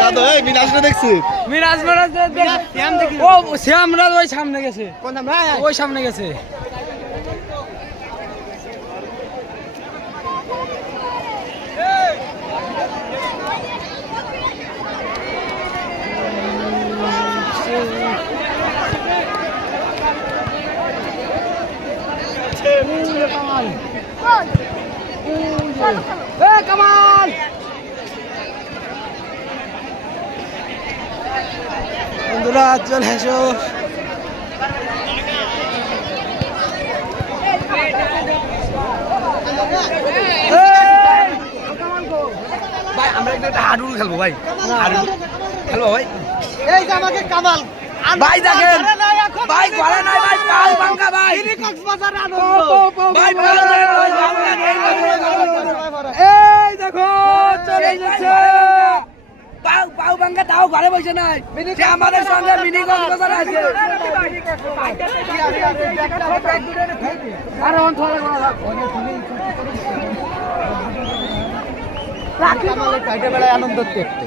দাদু এই মিরাজটা দেখছি মিরাজ ও শ্যামরাজ ওই সামনে গেছে ওই সামনে গেছে কামাল বন্ধুরা চলে এসো ভাই আমরা একটা হাডুডু খেলবো ভাই খেলবো ভাই এই যে আমাকে কামাল ভাই দেখেন ভাই ঘরে নাই ভাই পাল ভাঙা ভাই কক্সবাজার আনন্দ ভাই পাল এই দেখো চলে যাচ্ছে পাউ ভাঙা তাও ঘরে বসে নাই যে আমাদের সঙ্গে মিনি কক্সবাজার আছে আরে অন থরে কামালের কাইটে বেলায় আনন্দ দেখতে